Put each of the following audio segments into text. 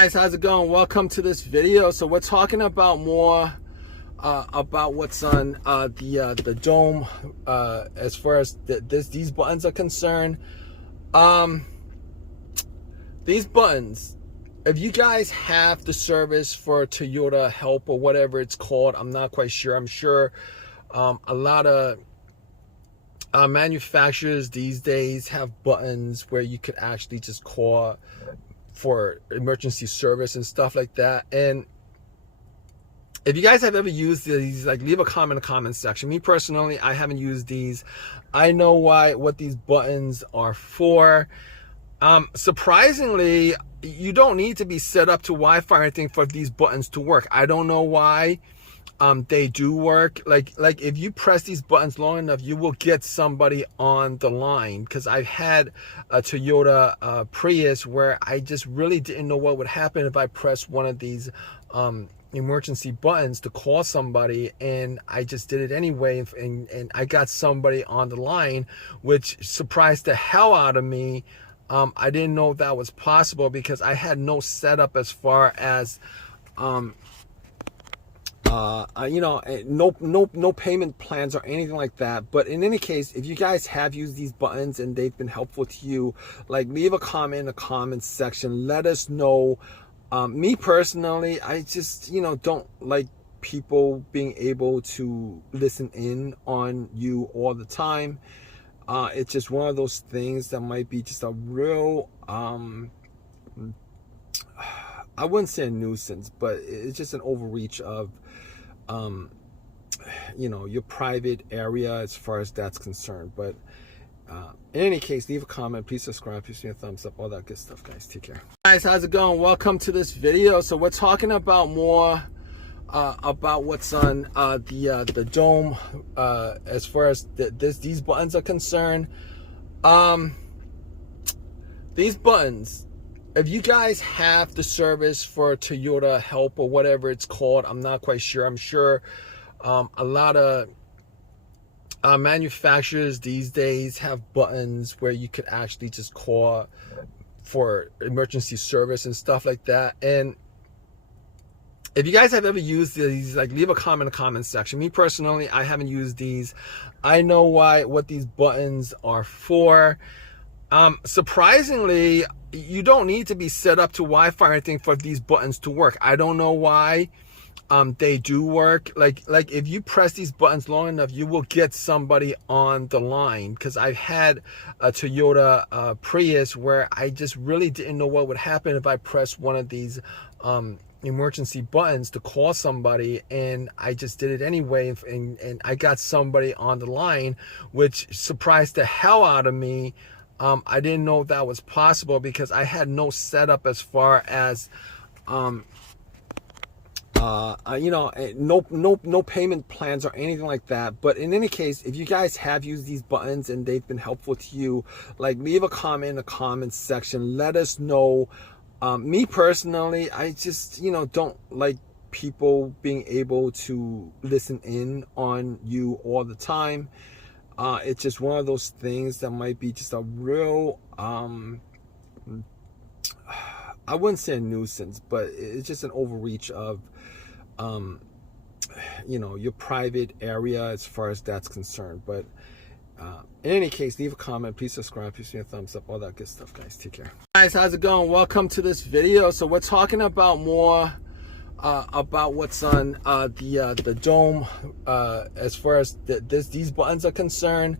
Guys, how's it going? Welcome to this video. So we're talking about more about what's on the dome as far as these buttons are concerned. These buttons, if you guys have the service for Toyota Help or whatever it's called, I'm not quite sure. I'm sure a lot of manufacturers these days have buttons where you could actually just call for emergency service and stuff like that. And if you guys have ever used these, like, leave a comment in the comment section. Me personally, I haven't used these. I know what these buttons are for. Surprisingly, you don't need to be set up to Wi-Fi or anything for these buttons to work. I don't know why. They do work. Like if you press these buttons long enough, you will get somebody on the line. Because I've had a Toyota Prius where I just really didn't know what would happen if I pressed one of these emergency buttons to call somebody, and I just did it anyway, and I got somebody on the line, which surprised the hell out of me. I didn't know that was possible because I had no setup as far as no payment plans or anything like that. But in any case, if you guys have used these buttons and they've been helpful to you, like, leave a comment in the comments section. Let us know. Me personally, I just don't like people being able to listen in on you all the time. It's just one of those things that might be just a real I wouldn't say a nuisance, but it's just an overreach of your private area as far as that's concerned. But in any case, leave a comment, please subscribe, please give me a thumbs up, all that good stuff, guys. Take care. Guys, how's it going? Welcome to this video. So we're talking about more about what's on the dome as far as these buttons are concerned. These buttons, if you guys have the service for Toyota Help or whatever it's called, I'm not quite sure. I'm sure a lot of manufacturers these days have buttons where you could actually just call for emergency service and stuff like that. And if you guys have ever used these, like, leave a comment in the comment section. Me personally, I haven't used these. I know what these buttons are for. Surprisingly, you don't need to be set up to Wi-Fi or anything for these buttons to work. I don't know why. They do work. Like if you press these buttons long enough, you will get somebody on the line. Because I've had a Toyota Prius where I just really didn't know what would happen if I pressed one of these emergency buttons to call somebody, and I just did it anyway, and I got somebody on the line, which surprised the hell out of me. I didn't know that was possible because I had no setup as far as no payment plans or anything like that. But in any case, if you guys have used these buttons and they've been helpful to you, like, leave a comment in the comments section. Let us know. Me personally, I just don't like people being able to listen in on you all the time. It's just one of those things that might be just a real I wouldn't say a nuisance, but it's just an overreach of your private area as far as that's concerned. But in any case, leave a comment, please subscribe, please give me a thumbs up, all that good stuff, guys. Take care. Guys, how's it going? Welcome to this video. So we're talking about more about what's on the dome as far as these buttons are concerned.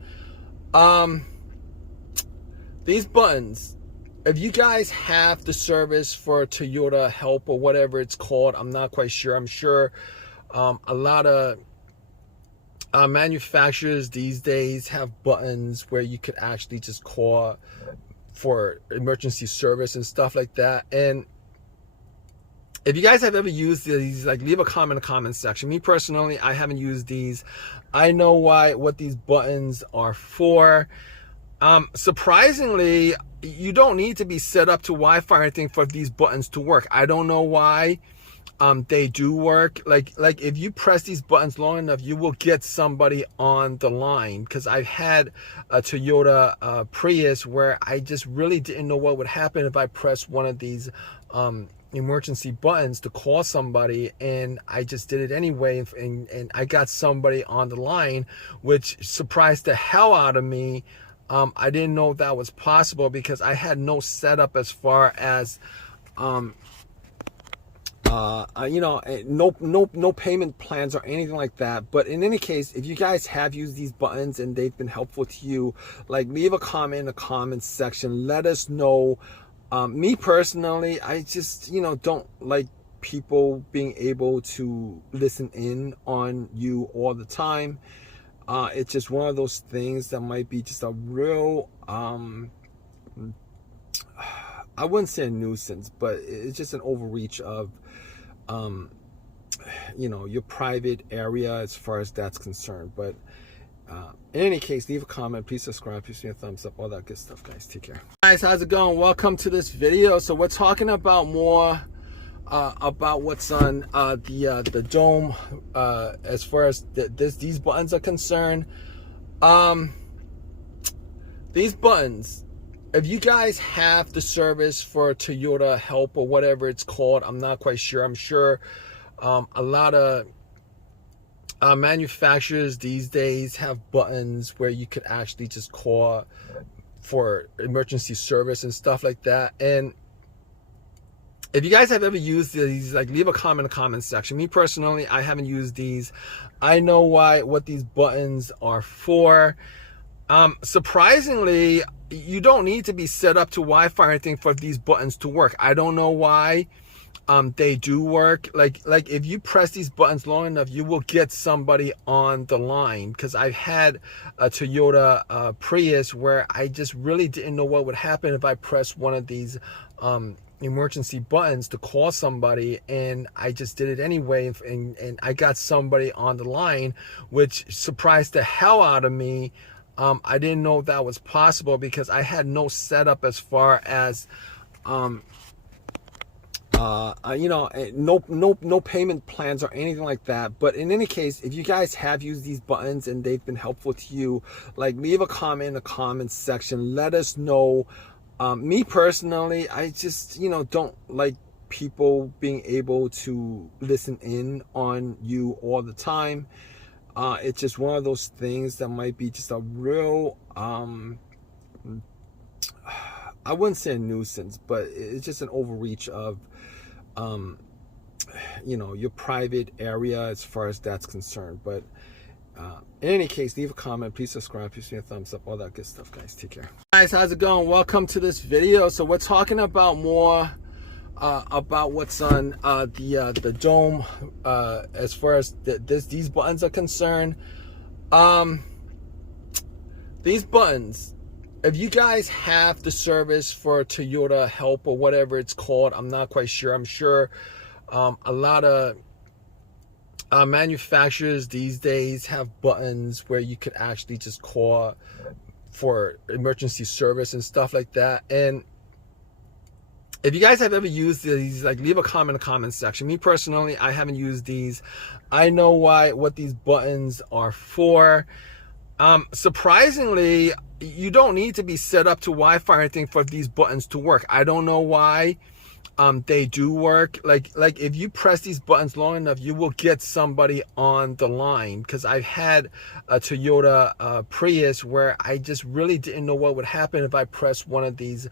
These buttons, if you guys have the service for Toyota Help or whatever it's called, I'm not quite sure. I'm sure a lot of manufacturers these days have buttons where you could actually just call for emergency service and stuff like that. And if you guys have ever used these, like, leave a comment in the comment section. Me personally, I haven't used these. I know what these buttons are for. Surprisingly, you don't need to be set up to Wi-Fi or anything for these buttons to work. I don't know why. They do work. Like if you press these buttons long enough, you will get somebody on the line. Because I've had a Toyota Prius where I just really didn't know what would happen if I pressed one of these emergency buttons to call somebody, and I just did it anyway, and I got somebody on the line, which surprised the hell out of me. I didn't know that was possible because I had no setup as far as no payment plans or anything like that. But in any case, if you guys have used these buttons and they've been helpful to you, like, leave a comment in the comments section. Let us know. Me personally, I just, don't like people being able to listen in on you all the time. It's just one of those things that might be just a real, I wouldn't say a nuisance, but it's just an overreach of, your private area as far as that's concerned. But in any case, leave a comment, please subscribe, please give me a thumbs up, all that good stuff, guys. Take care. Guys, how's it going? Welcome to this video. So we're talking about more about what's on the dome as far as these buttons are concerned. These buttons, if you guys have the service for Toyota Help or whatever it's called, I'm not quite sure. I'm sure a lot of manufacturers these days have buttons where you could actually just call for emergency service and stuff like that. And if you guys have ever used these, like, leave a comment in the comment section. Me personally, I haven't used these. I know what these buttons are for. Surprisingly, you don't need to be set up to Wi-Fi or anything for these buttons to work. I don't know why they do work. Like if you press these buttons long enough, you will get somebody on the line. Because I've had a Toyota Prius where I just really didn't know what would happen if I pressed one of these emergency buttons to call somebody, and I just did it anyway, and I got somebody on the line, which surprised the hell out of me. I didn't know that was possible because I had no setup as far as no payment plans or anything like that. But in any case, if you guys have used these buttons and they've been helpful to you, like, leave a comment in the comments section. Let us know. Me personally, I just, don't like people being able to listen in on you all the time. It's just one of those things that might be just a real, I wouldn't say a nuisance, but it's just an overreach of, your private area as far as that's concerned. But in any case, leave a comment, please subscribe, please give me a thumbs up, all that good stuff, guys. Take care. Guys, how's it going? Welcome to this video. So we're talking about more about what's on the dome as far as these buttons are concerned. These buttons, if you guys have the service for Toyota Help or whatever it's called, I'm not quite sure. I'm sure a lot of manufacturers these days have buttons where you could actually just call for emergency service and stuff like that. And if you guys have ever used these, like, leave a comment in the comment section. Me personally, I haven't used these. I know what these buttons are for. Surprisingly, you don't need to be set up to Wi-Fi or anything for these buttons to work. I don't know why they do work. Like if you press these buttons long enough, you will get somebody on the line. Because I've had a Toyota Prius where I just really didn't know what would happen if I pressed one of these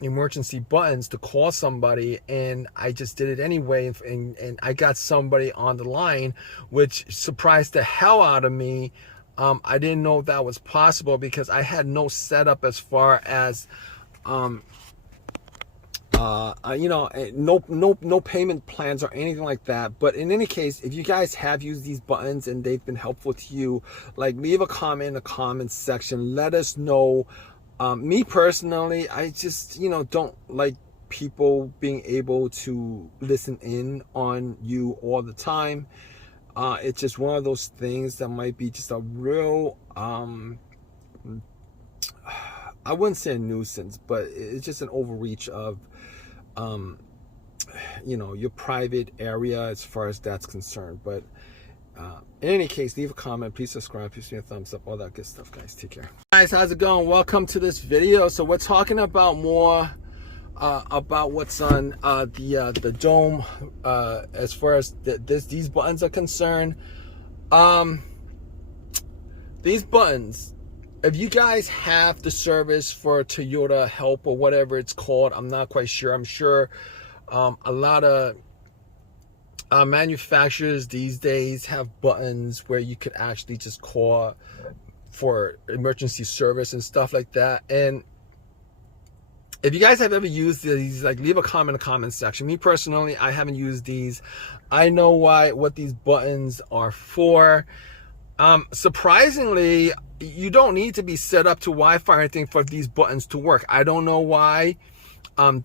emergency buttons to call somebody, and I just did it anyway, and I got somebody on the line, which surprised the hell out of me. I didn't know that was possible because I had no setup as far as no payment plans or anything like that. But in any case, if you guys have used these buttons and they've been helpful to you, like, leave a comment in the comments section. Let us know. Me personally, I just, don't like people being able to listen in on you all the time. It's just one of those things that might be just a real, I wouldn't say a nuisance, but it's just an overreach of, your private area as far as that's concerned. But in any case, leave a comment, please subscribe, please give me a thumbs up, all that good stuff, guys. Take care. Guys, how's it going? Welcome to this video. So we're talking about more about what's on the dome as far as these buttons are concerned. These buttons, if you guys have the service for Toyota Help or whatever it's called, I'm not quite sure. I'm sure a lot of manufacturers these days have buttons where you could actually just call for emergency service and stuff like that. And if you guys have ever used these, like, leave a comment in the comment section. Me personally, I haven't used these. I know what these buttons are for. Surprisingly, you don't need to be set up to Wi-Fi or anything for these buttons to work. I don't know why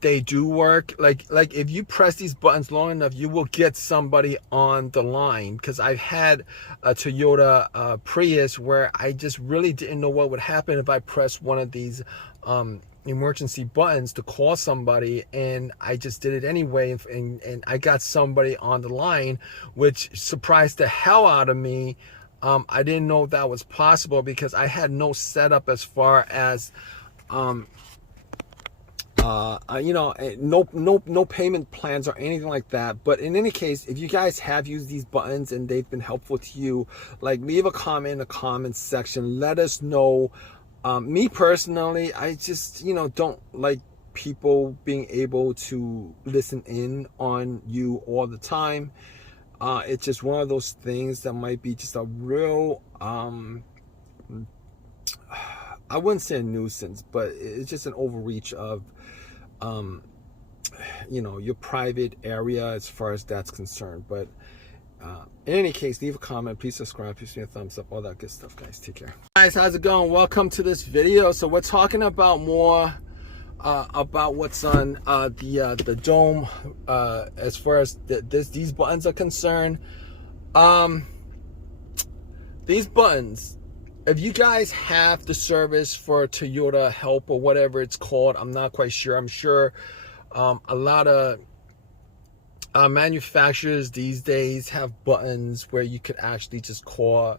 they do work. Like if you press these buttons long enough, you will get somebody on the line. Because I've had a Toyota Prius where I just really didn't know what would happen if I pressed one of these emergency buttons to call somebody, and I just did it anyway, and I got somebody on the line, which surprised the hell out of me. I didn't know that was possible because I had no setup as far as no payment plans or anything like that. But in any case, if you guys have used these buttons and they've been helpful to you, like, leave a comment in the comments section. Let us know. Me personally, I just, don't like people being able to listen in on you all the time. It's just one of those things that might be just a real, I wouldn't say a nuisance, but it's just an overreach of, your private area as far as that's concerned. But in any case, leave a comment, please subscribe, please give me a thumbs up, all that good stuff, guys. Take care. Guys, how's it going? Welcome to this video. So we're talking about more about what's on the dome as far as these buttons are concerned. These buttons, if you guys have the service for Toyota Help or whatever it's called, I'm not quite sure. I'm sure a lot of manufacturers these days have buttons where you could actually just call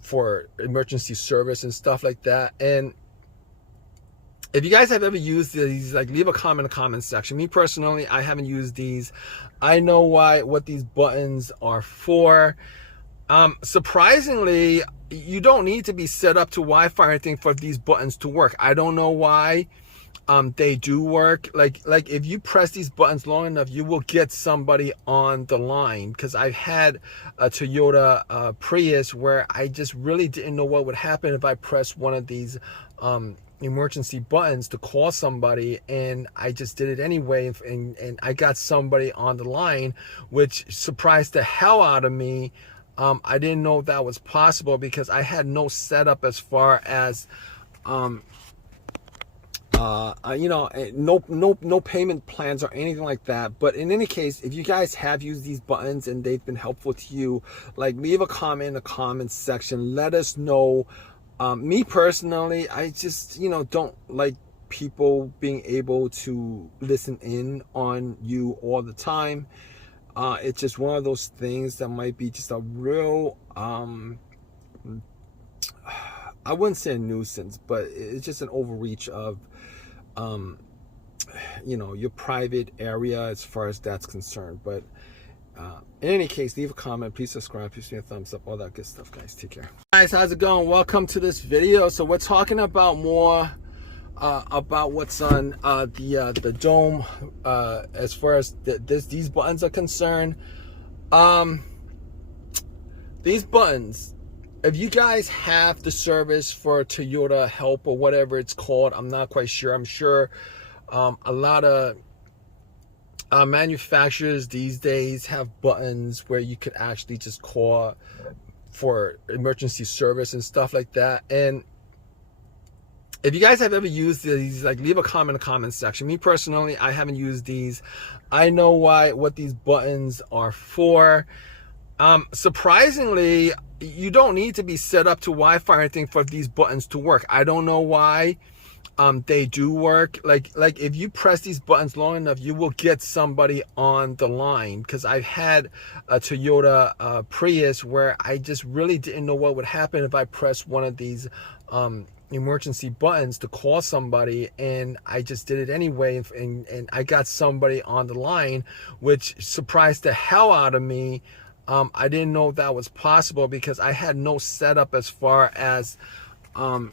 for emergency service and stuff like that. And if you guys have ever used these, like, leave a comment in the comment section. Me personally, I haven't used these. I know what these buttons are for. Surprisingly, you don't need to be set up to Wi-Fi or anything for these buttons to work. I don't know why they do work. Like if you press these buttons long enough, you will get somebody on the line. Because I've had a Toyota Prius where I just really didn't know what would happen if I pressed one of these emergency buttons to call somebody, and I just did it anyway, and I got somebody on the line, which surprised the hell out of me. I didn't know that was possible because I had no setup as far as no payment plans or anything like that. But in any case, if you guys have used these buttons and they've been helpful to you, like, leave a comment in the comments section. Let us know. Me personally, I just, don't like people being able to listen in on you all the time. It's just one of those things that might be just a real, I wouldn't say a nuisance, but it's just an overreach of, your private area as far as that's concerned. But in any case, leave a comment, please subscribe, please give me a thumbs up, all that good stuff, guys. Take care. Guys, how's it going? Welcome to this video. So we're talking about more about what's on the dome as far as these buttons are concerned. These buttons, if you guys have the service for Toyota Help or whatever it's called, I'm not quite sure. I'm sure a lot of manufacturers these days have buttons where you could actually just call for emergency service and stuff like that. And if you guys have ever used these, like, leave a comment in the comment section. Me personally, I haven't used these. I know what these buttons are for. Surprisingly, you don't need to be set up to Wi-Fi or anything for these buttons to work. I don't know why they do work. Like if you press these buttons long enough, you will get somebody on the line. Because I've had a Toyota Prius where I just really didn't know what would happen if I pressed one of these emergency buttons to call somebody, and I just did it anyway, and I got somebody on the line, which surprised the hell out of me. I didn't know that was possible because I had no setup as far as no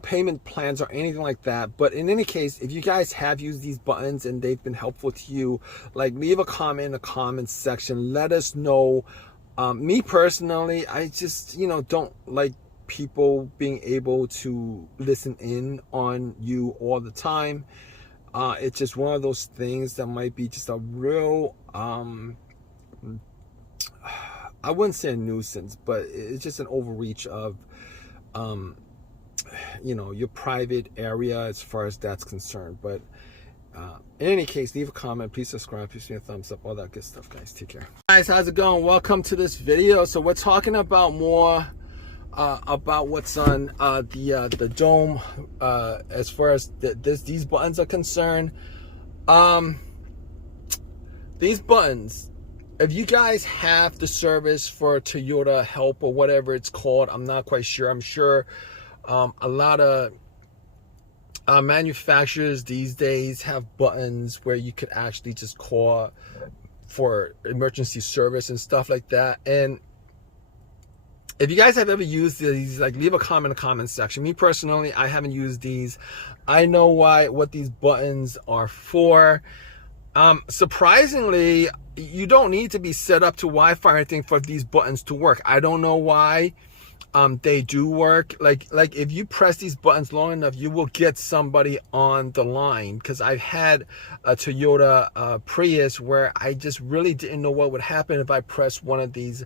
payment plans or anything like that. But in any case, if you guys have used these buttons and they've been helpful to you, like, leave a comment in the comments section. Let us know. Me personally, I just, don't like people being able to listen in on you all the time. It's just one of those things that might be just a real, I wouldn't say a nuisance, but it's just an overreach of, your private area as far as that's concerned. But in any case, leave a comment, please subscribe, please give me a thumbs up, all that good stuff, guys. Take care. Guys, how's it going? Welcome to this video. So we're talking about more about what's on the dome as far as these buttons are concerned. These buttons, if you guys have the service for Toyota Help or whatever it's called, I'm not quite sure. I'm sure a lot of manufacturers these days have buttons where you could actually just call for emergency service and stuff like that. And if you guys have ever used these, like, leave a comment in the comment section. Me personally, I haven't used these. I know what these buttons are for. Surprisingly, you don't need to be set up to Wi-Fi or anything for these buttons to work. I don't know why. They do work. Like if you press these buttons long enough, you will get somebody on the line. Because I've had a Toyota Prius where I just really didn't know what would happen if I pressed one of these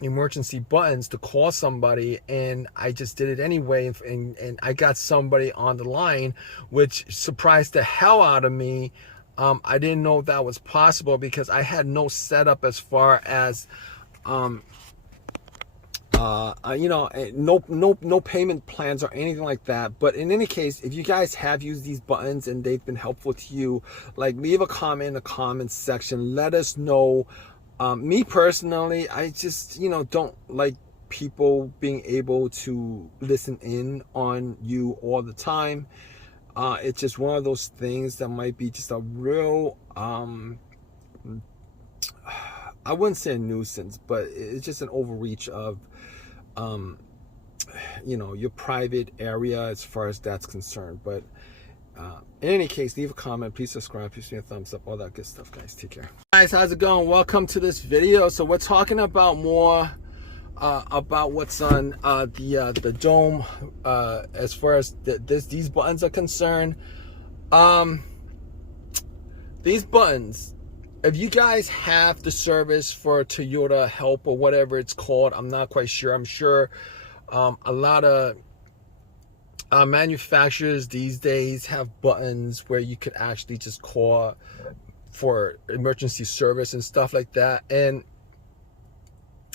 emergency buttons to call somebody, and I just did it anyway, and I got somebody on the line, which surprised the hell out of me. I didn't know that was possible because I had no setup as far as no payment plans or anything like that. But in any case, if you guys have used these buttons and they've been helpful to you, like, leave a comment in the comments section. Let us know. Me personally, I just, don't like people being able to listen in on you all the time. It's just one of those things that might be just a real, I wouldn't say a nuisance, but it's just an overreach of, your private area as far as that's concerned. But in any case, leave a comment, please subscribe, please give me a thumbs up, all that good stuff, guys. Take care. Guys, how's it going? Welcome to this video. So we're talking about more about what's on the dome as far as these buttons are concerned. These buttons, if you guys have the service for Toyota Help or whatever it's called, I'm not quite sure. I'm sure a lot of manufacturers these days have buttons where you could actually just call for emergency service and stuff like that. And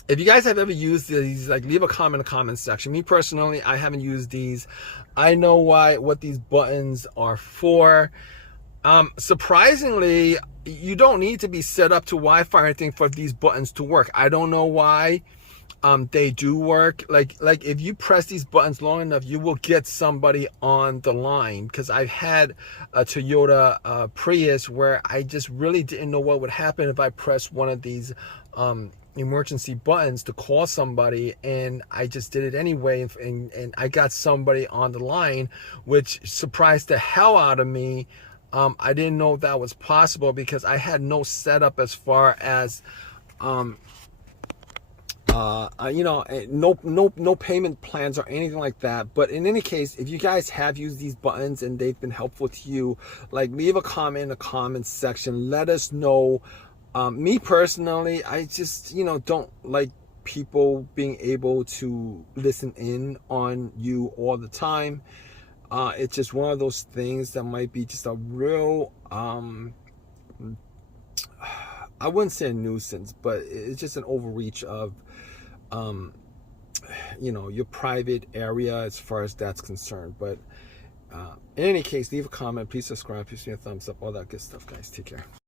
if you guys have ever used these, like, leave a comment in the comment section. Me personally, I haven't used these. I know what these buttons are for. Surprisingly, you don't need to be set up to Wi-Fi or anything for these buttons to work. I don't know why. They do work. Like if you press these buttons long enough, you will get somebody on the line. Because I've had a Toyota Prius where I just really didn't know what would happen if I pressed one of these emergency buttons to call somebody, and I just did it anyway, and I got somebody on the line, which surprised the hell out of me. I didn't know that was possible because I had no setup as far as no payment plans or anything like that. But in any case, if you guys have used these buttons and they've been helpful to you, like, leave a comment in the comments section. Let us know. Me personally, I just, don't like people being able to listen in on you all the time. It's just one of those things that might be just a real, I wouldn't say a nuisance, but it's just an overreach of, your private area as far as that's concerned. But in any case, leave a comment, please subscribe, please give me a thumbs up, all that good stuff, guys. Take care.